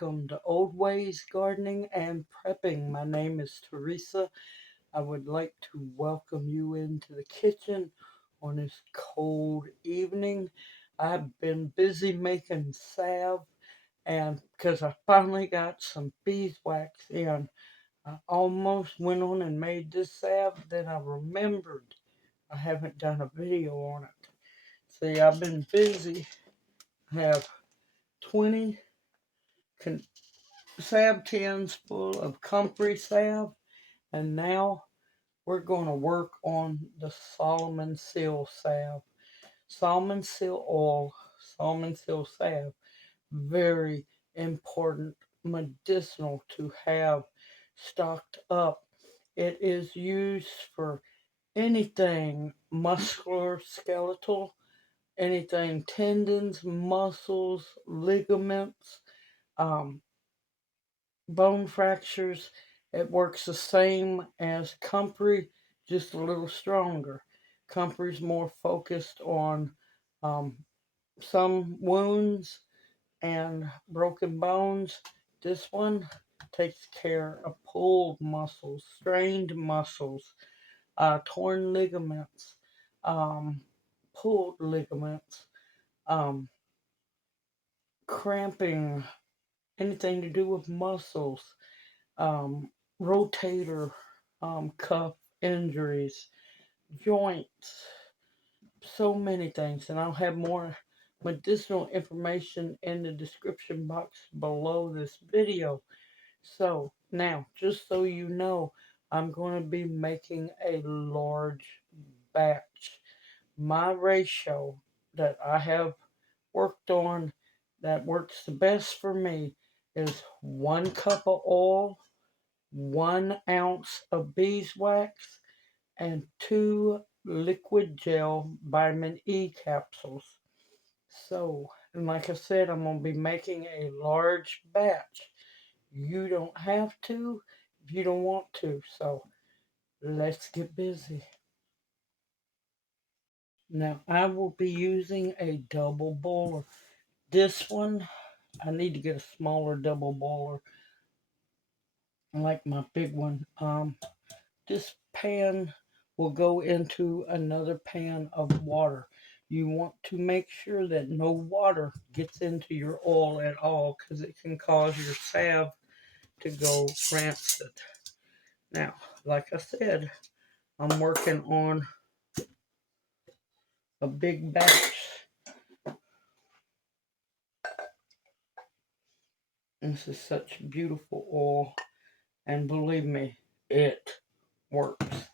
welcome to Old Ways Gardening and Prepping. My name is Teresa. I would like to welcome you into the kitchen on this cold evening. I've been busy making salve, and because I finally got some beeswax in, I almost went on and made this salve, then I remembered I haven't done a video on it. See, I've been busy. I have 20 salve tins full of comfrey salve, and now we're going to work on the Solomon seal salve. Solomon seal oil, Solomon seal salve, very important medicinal to have stocked up. It is used for anything muscular, skeletal, anything tendons, muscles, ligaments, um, bone fractures. It works the same as comfrey, just a little stronger. Comfrey's more focused on um, some wounds and broken bones. This one takes care of pulled muscles, strained muscles, torn ligaments, um, pulled ligaments, um, cramping, anything to do with muscles, um, rotator cuff injuries, joints, so many things. And I'll have more medicinal information in the description box below this video. So now, just so you know, I'm going to be making a large batch. My ratio that I have worked on that works the best for me is 1 cup of oil, 1 ounce of beeswax, and 2 liquid gel vitamin E capsules. So, and like I said, I'm going to be making a large batch. You don't have to if you don't want to. So, let's get busy. Now, I will be using a double boiler. This one, I need to get a smaller double boiler. I like my big one. This pan will go into another pan of water. You want to make sure that no water gets into your oil at all because it can cause your salve to go rancid. Now, like I said, I'm working on a big batch. This is such beautiful oil, and believe me, it works.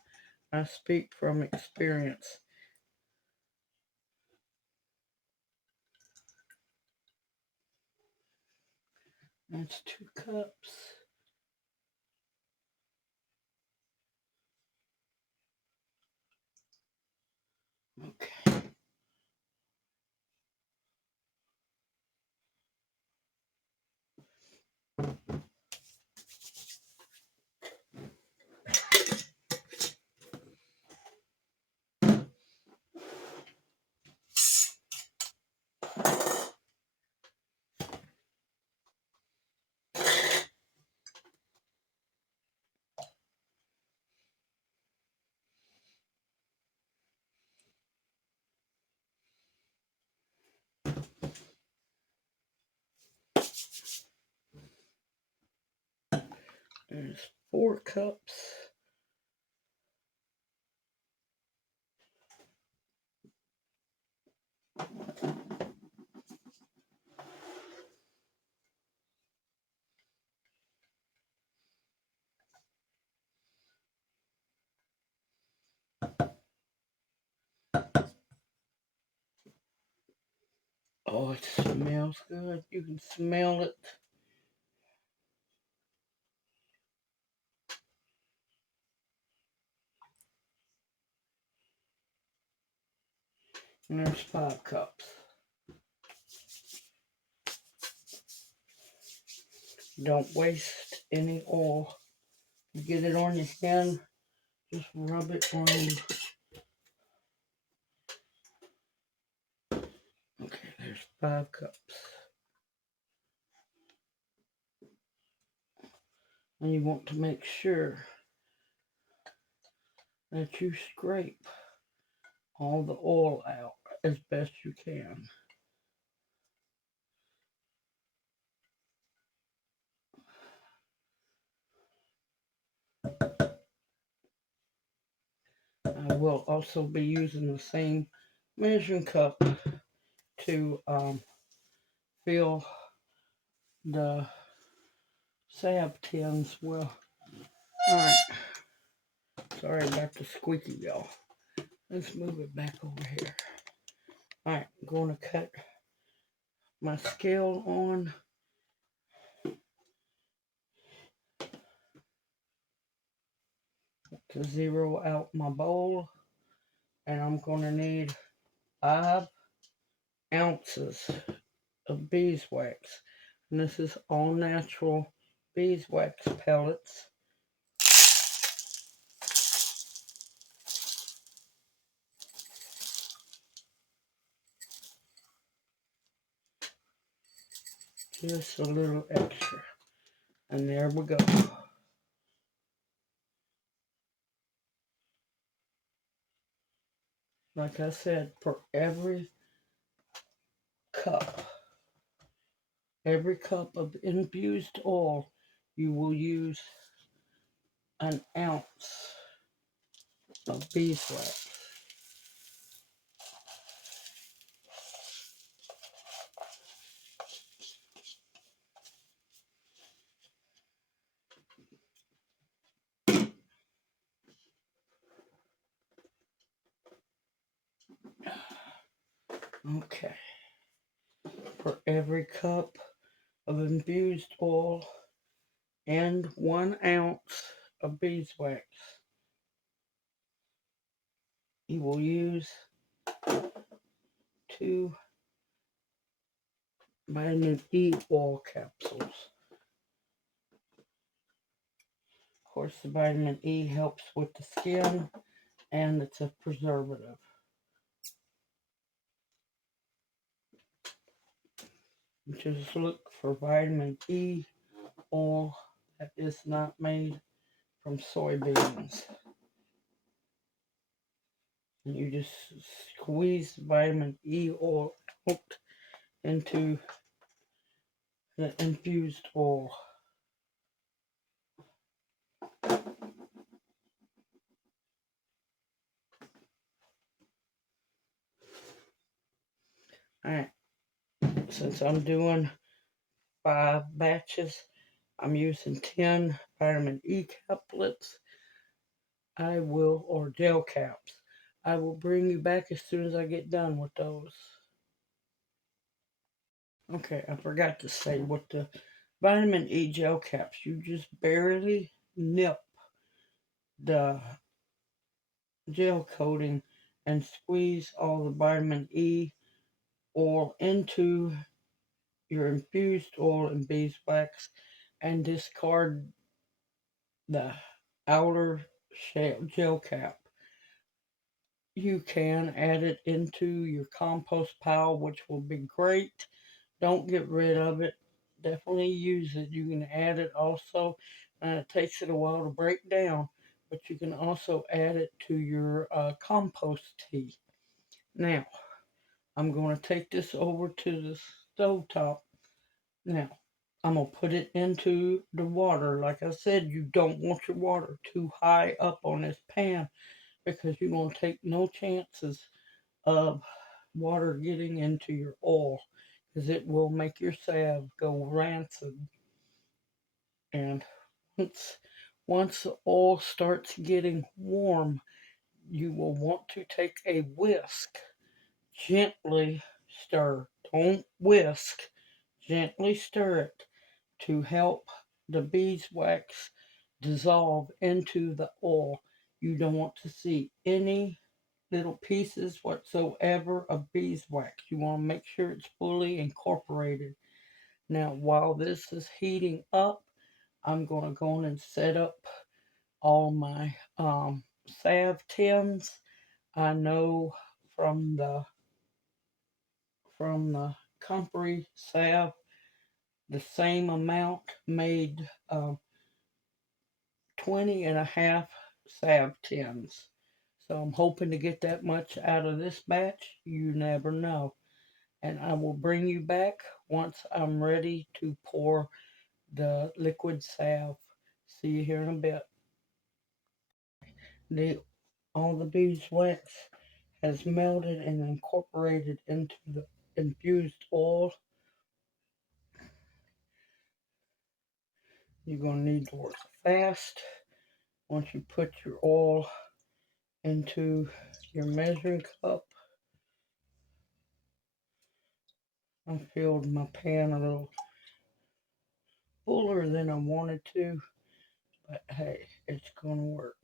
I speak from experience. That's 2 cups. Okay. There's 4 cups. Oh, it smells good. You can smell it. And there's 5 cups. Don't waste any oil. You get it on your hand, just rub it on. Okay, there's 5 cups. And you want to make sure that you scrape all the oil out as best you can. I will also be using the same measuring cup to fill the salve tins. Well, alright, sorry about the squeaky, y'all. Let's move it back over here. Alright, I'm going to cut my scale on to zero out my bowl, and I'm going to need 5 ounces of beeswax. And this is all natural beeswax pellets. Just a little extra. And there we go. Like I said, for every cup of infused oil, you will use an ounce of beeswax. Okay. For every cup of infused oil and 1 ounce of beeswax, you will use 2 vitamin E oil capsules. Of course, the vitamin E helps with the skin, and it's a preservative. Just look for vitamin E oil that is not made from soybeans. And you just squeeze vitamin E oil out into the infused oil. Alright, since I'm doing 5 batches, I'm using 10 vitamin E caplets. Or gel caps. I will bring you back as soon as I get done with those. Okay, I forgot to say with the vitamin E gel caps, you just barely nip the gel coating and squeeze all the vitamin E oil into your infused oil and beeswax and discard the outer gel cap. You can add it into your compost pile, which will be great. Don't get rid of it. Definitely use it. You can add it also. It takes it a while to break down, but you can also add it to your compost tea. Now, I'm going to take this over to the stove top. Now, I'm going to put it into the water. Like I said, you don't want your water too high up on this pan because you're going to take no chances of water getting into your oil because it will make your salve go rancid. And once the oil starts getting warm, you will want to take a whisk, gently stir. Don't whisk, gently stir it to help the beeswax dissolve into the oil. You don't want to see any little pieces whatsoever of beeswax. You want to make sure it's fully incorporated. Now, while this is heating up, I'm going to go on and set up all my salve tins. I know from the comfrey salve, the same amount made 20.5 salve tins. So I'm hoping to get that much out of this batch. You never know. And I will bring you back once I'm ready to pour the liquid salve. See you here in a bit. The all the beeswax has melted and incorporated into the infused oil. You're going to need to work fast. Once you put your oil into your measuring cup, I filled my pan a little fuller than I wanted to, but hey, it's going to work.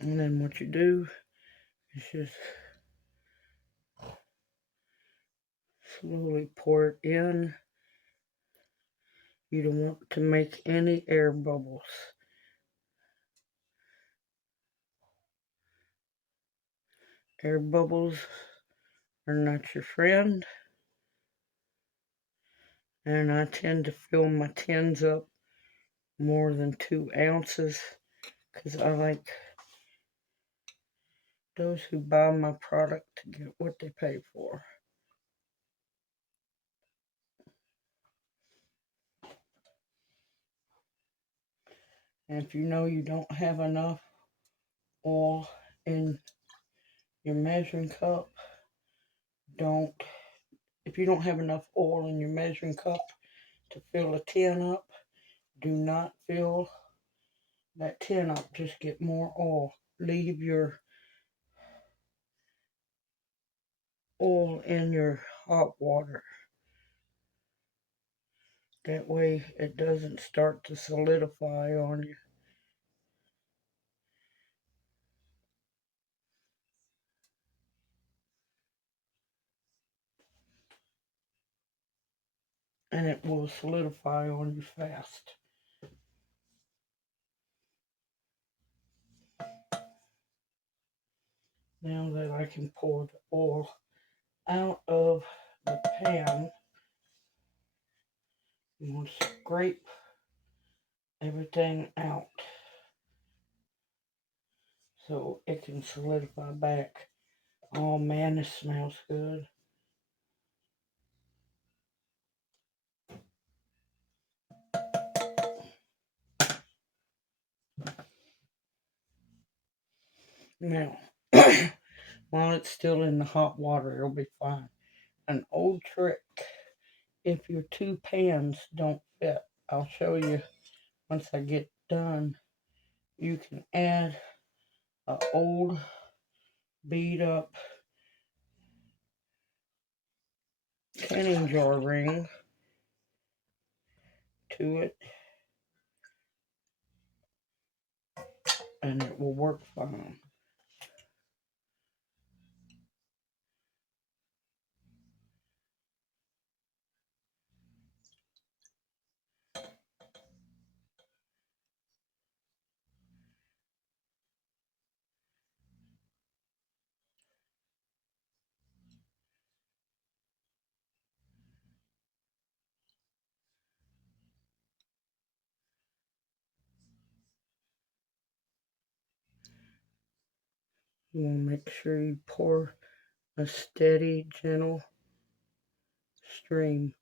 And then what you do is just slowly pour it in. You don't want to make any air bubbles. Air bubbles are not your friend. And I tend to fill my tins up more than 2 ounces because I like those who buy my product to get what they pay for. And if you know you don't have enough oil in your measuring cup, don't. If you don't have enough oil in your measuring cup to fill a tin up, do not fill that tin up. Just get more oil. Leave your oil in your hot water. That way it doesn't start to solidify on you. And it will solidify on you fast. Now that I can pour the oil out of the pan, you want to scrape everything out so it can solidify back. Oh man, this smells good. Now, while it's still in the hot water, it'll be fine. An old trick, if your 2 pans don't fit, I'll show you once I get done. You can add an old beat up canning jar ring to it, and it will work fine. You want to make sure you pour a steady, gentle stream.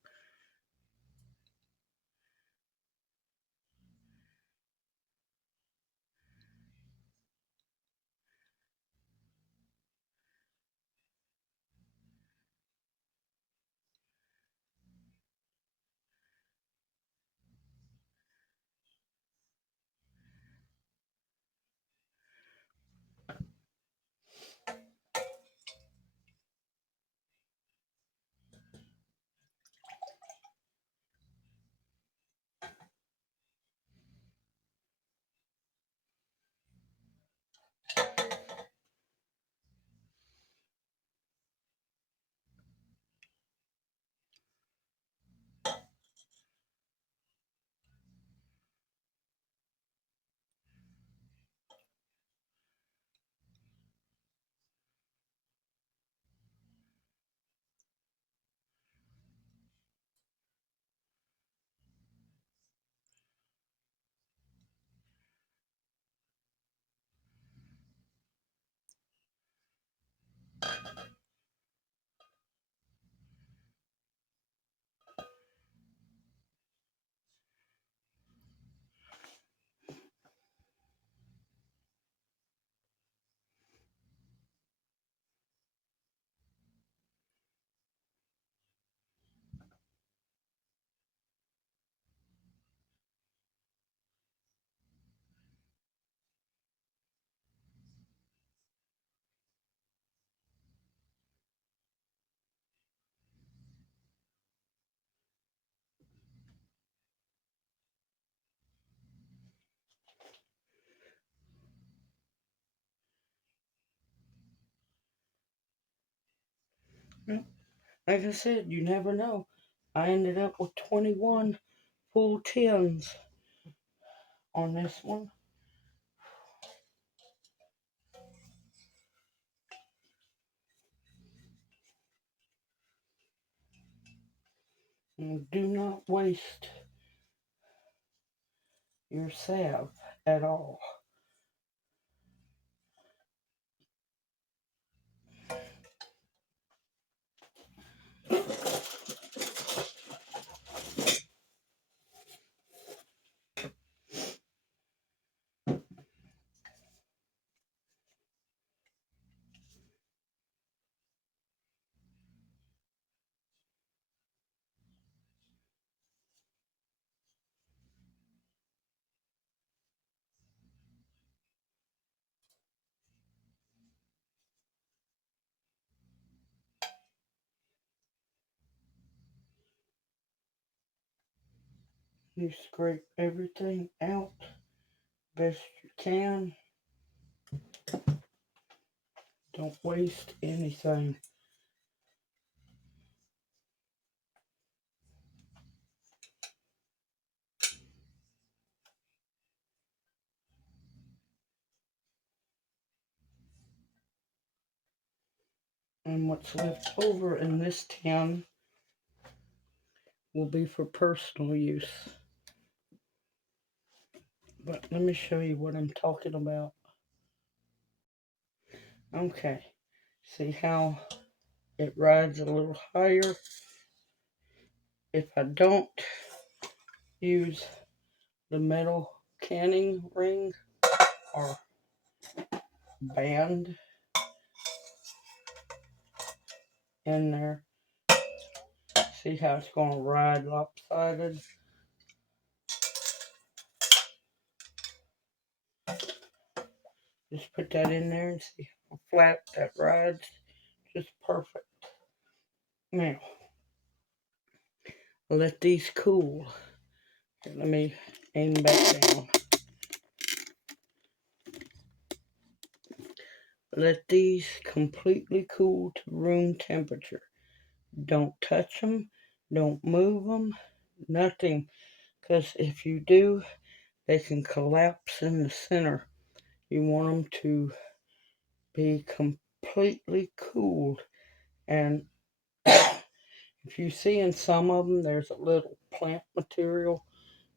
Yeah. Like I said, you never know. I ended up with 21 full tins on this one. And do not waste your salve at all. You scrape everything out best you can. Don't waste anything. And what's left over in this tin will be for personal use. But let me show you what I'm talking about. Okay, see how it rides a little higher? If I don't use the metal canning ring or band in there, see how it's going to ride lopsided? Just put that in there and see how flat that rides. Just perfect. Now, let these cool. Let me aim back down. Let these completely cool to room temperature. Don't touch them. Don't move them. Nothing. Because if you do, they can collapse in the center. You want them to be completely cooled. And if you see in some of them, there's a little plant material,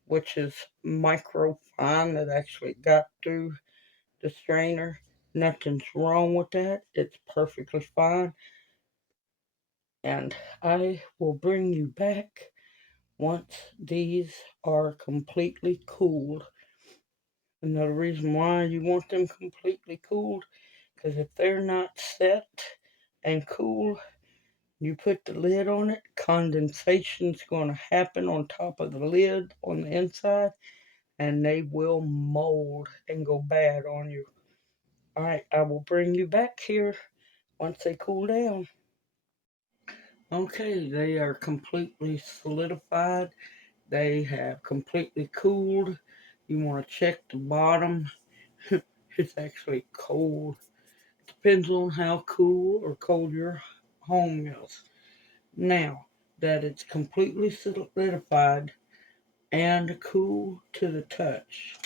which is microfine that actually got through the strainer. Nothing's wrong with that. It's perfectly fine. And I will bring you back once these are completely cooled. And the reason why you want them completely cooled, because if they're not set and cool, you put the lid on it, condensation's going to happen on top of the lid on the inside, and they will mold and go bad on you. Alright, I will bring you back here once they cool down. Okay, they are completely solidified. They have completely cooled. You want to check the bottom. It's actually cold. Depends on how cool or cold your home is. Now that it's completely solidified and cool to the touch,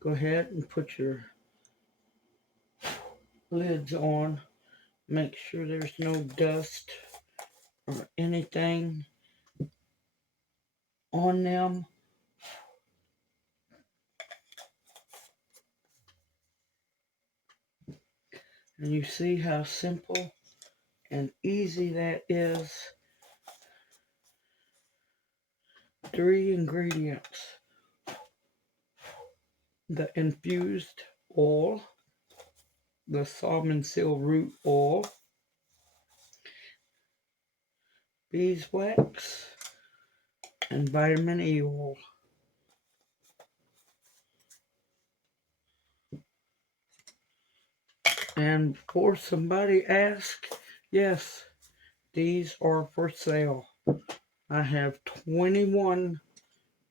go ahead and put your lids on. Make sure there's no dust or anything on them. And you see how simple and easy that is. 3 ingredients: the infused oil, the salmon seal root oil, beeswax, and vitamin E oil. And before somebody asks, yes, these are for sale. I have 21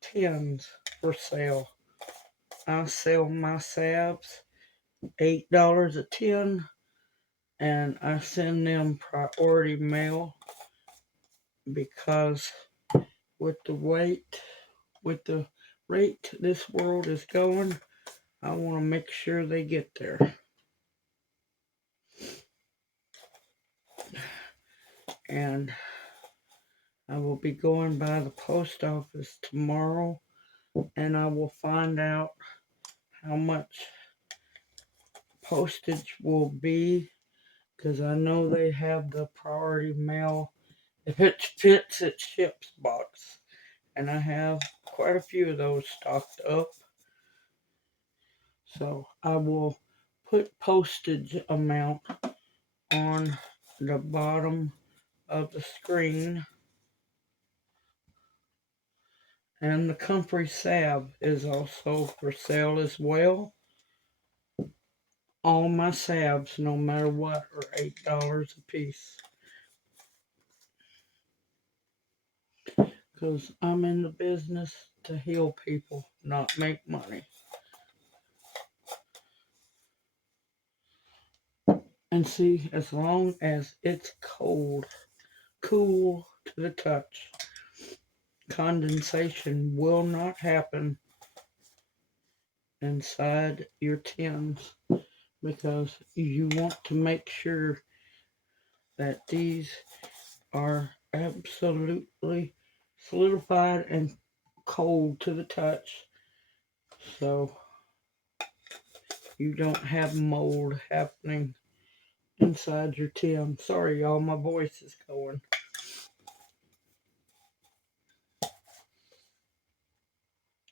tins for sale. I sell my salves $8 a tin, and I send them priority mail because with the rate this world is going, I want to make sure they get there. And I will be going by the post office tomorrow, and I will find out how much postage will be, because I know they have the priority mail. If it fits, it ships box. And I have quite a few of those stocked up. So I will put postage amount on the bottom of the screen. And the comfrey salve is also for sale as well. All my salves, no matter what, are $8 a piece. Because I'm in the business to heal people, not make money. And see, as long as it's cool to the touch, condensation will not happen inside your tins, because you want to make sure that these are absolutely solidified and cold to the touch, so you don't have mold happening inside your tin. Sorry, y'all, my voice is going.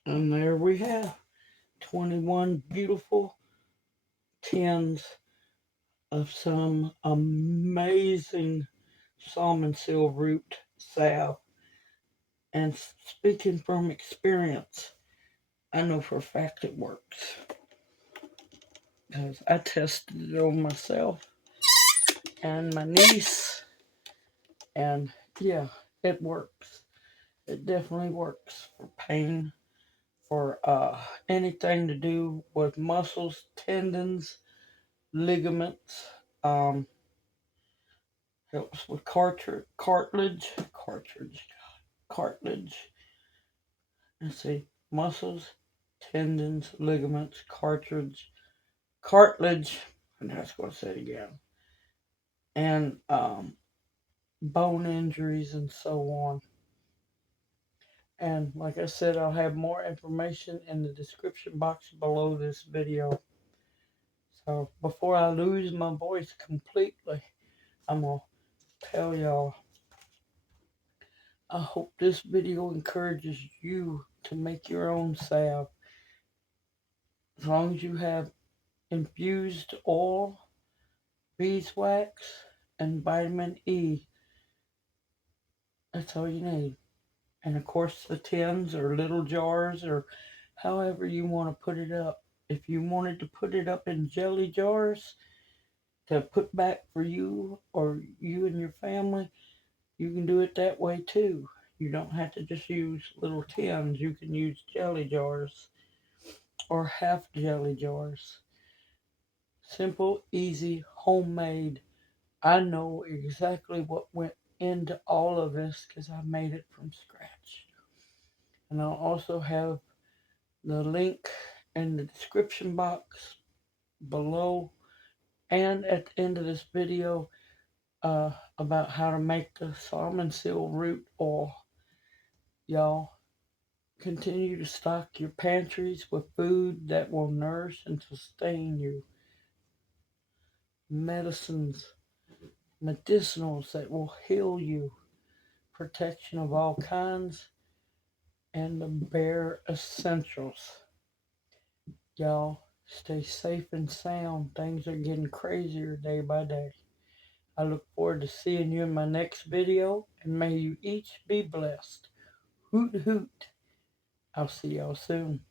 And there we have 21 beautiful tins of some amazing salmon seal root salve. And speaking from experience, I know for a fact it works, because I tested it on myself and my niece, and yeah, it works. It definitely works for pain, for anything to do with muscles, tendons, ligaments. Helps with cartilage. Let's see, muscles, tendons, ligaments, cartilage, and that's what I said again, and bone injuries and so on. And like I said, I'll have more information in the description box below this video. So before I lose my voice completely, I'm going to tell y'all, I hope this video encourages you to make your own salve. As long as you have infused oil, beeswax, and vitamin E, that's all you need. And of course the tins or little jars, or however you want to put it up. If you wanted to put it up in jelly jars to put back for you or you and your family, you can do it that way too. You don't have to just use little tins. You can use jelly jars or half jelly jars. Simple, easy, homemade. I know exactly what went into all of this because I made it from scratch. And I'll also have the link in the description box below and at the end of this video about how to make the salmon seal root oil. Y'all, continue to stock your pantries with food that will nourish and sustain you. Medicines, medicinals that will heal you. Protection of all kinds, and the bare essentials. Y'all, stay safe and sound. Things are getting crazier day by day. I look forward to seeing you in my next video, and may you each be blessed. Hoot hoot. I'll see y'all soon.